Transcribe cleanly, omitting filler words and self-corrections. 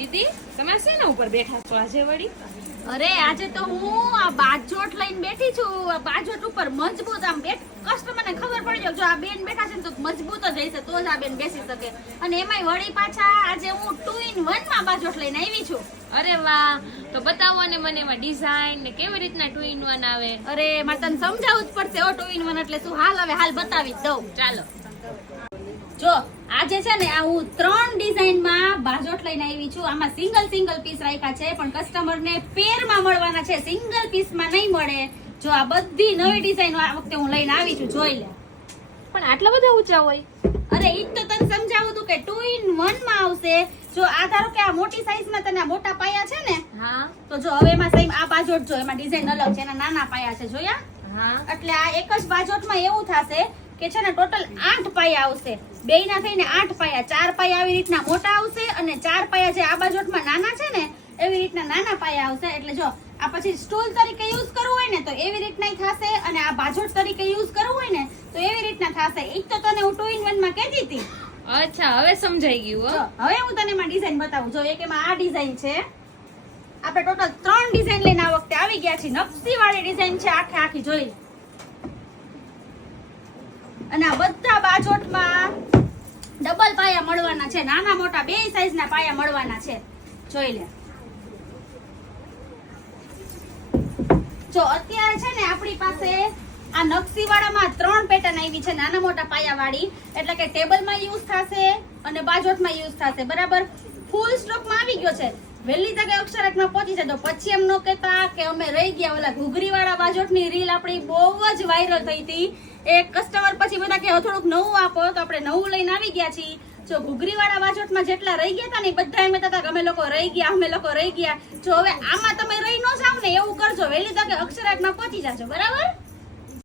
દીદી તમે શેના ઉપર બેઠા છો આજે વળી? અરે આજે તો હું આ બાજોટ લઈને બેઠી છું. આ બાજોટ ઉપર મજબૂત આમ કસ્ટમરને ખબર પડી જાય જો આ બેન બેઠા છે ને તો મજબૂત જ હશે તો જ આ બેન બેસી શકે. અને એમાંય વળી પાછા આજે હું 2 in 1 માં બાજોટ લઈને આવી છું. અરે વાહ, તો બતાવો ને મને એમાં ડિઝાઇન ને કેવી રીતના 2 in 1 આવે. અરે મારે તને સમજાવવું જ પડશે. 2 in 1 એટલે શું? હાલ બતાવી જ દઉં. ચાલો. જો આજે છે ને આ હું 3 ડિઝાઇનમાં બાજોટ લઈને આવી છું. આમાં સિંગલ પીસ રાખ્યા છે પણ કસ્ટમરને પેરમાં મળવાના છે, સિંગલ પીસમાં નહીં મળે. જો આ બધી નવી ડિઝાઇન આ વખતે હું લઈને આવી છું, જોઈ લે. પણ આટલા બધા ઊંચા હોય? અરે ઈ તો તને સમજાવું તું કે 2 in 1 માં આવશે. જો આ ધારો કે આ મોટી સાઈઝમાં તને આ મોટા પાયા છે ને, હા, તો જો હવે એમાં સેમ આ બાજોટ જો એમાં ડિઝાઇન અલગ છે, એના નાના પાયા છે, જોયા? હા. એટલે આ એક જ બાજોટમાં એવું થશે કે છે ને ટોટલ 8 પાયા આવશે. બેયના થઈને 8 પાયા, 4 પાયા આવી રીતના મોટા આવશે અને 4 પાયા જે આ બાજોટમાં નાના છે ને એવી રીતના નાના પાયા આવશે. એટલે જો આ પછી સ્ટૂલ તરીકે યુઝ કરવું હોય ને તો એવી રીતના થશે અને આ બાજોટ તરીકે યુઝ કરવું હોય ને તો એવી રીતના થશે. ઈ તો તને હું 2 in 1 માં કહેતી હતી. અચ્છા, હવે સમજાઈ ગયું. જો હવે હું તને એમાં ડિઝાઇન બતાવું. જો એક એમાં આ ડિઝાઇન છે. આપણે ટોટલ 3 ડિઝાઇન લઈને આ વખતે આવી ગયા છીએ. નકશી વાળી ડિઝાઇન છે, આખી જોઈ. અને આ બધા બાજોટમાં ડબલ પાયા મળવાના છે, નાના મોટા બે સાઈઝના પાયા મળવાના છે, જોઈ લે. જો અત્યારે છે ને આપણી પાસે આ નકશીવાળામાં 3 પેટર્ન આવી છે, નાના મોટા પાયા વાળી. એટલે કે ટેબલમાં યુઝ થશે અને બાજોટમાં યુઝ થશે. બરાબર, ફૂલ સ્ટોકમાં આવી ગયો છે. વહેલી તકે અક્ષરકમાં પહોંચી જાય તો પછી એમ ન કહેતા કે અમે રહી ગયા. ઓલા ઘૂઘરી વાળા બાજોટની રીલ આપણી બહુ જ વાયરલ થઈ હતી. એક કસ્ટમર પછી બધા કે થોડુંક નવું આપો, તો આપણે નવું લઈને આવી ગયા છીએ. જો ઘૂઘરી વાળા બાજોટમાં જેટલા રહી ગયા હતા ને બધા એમ કહેતા કે અમે લોકો રહી ગયા. જો હવે આમાં તમે રહી ન જાવ ને એવું કરજો, વહેલી તકે અક્ષરકમાં પહોંચી જાજો. બરાબર.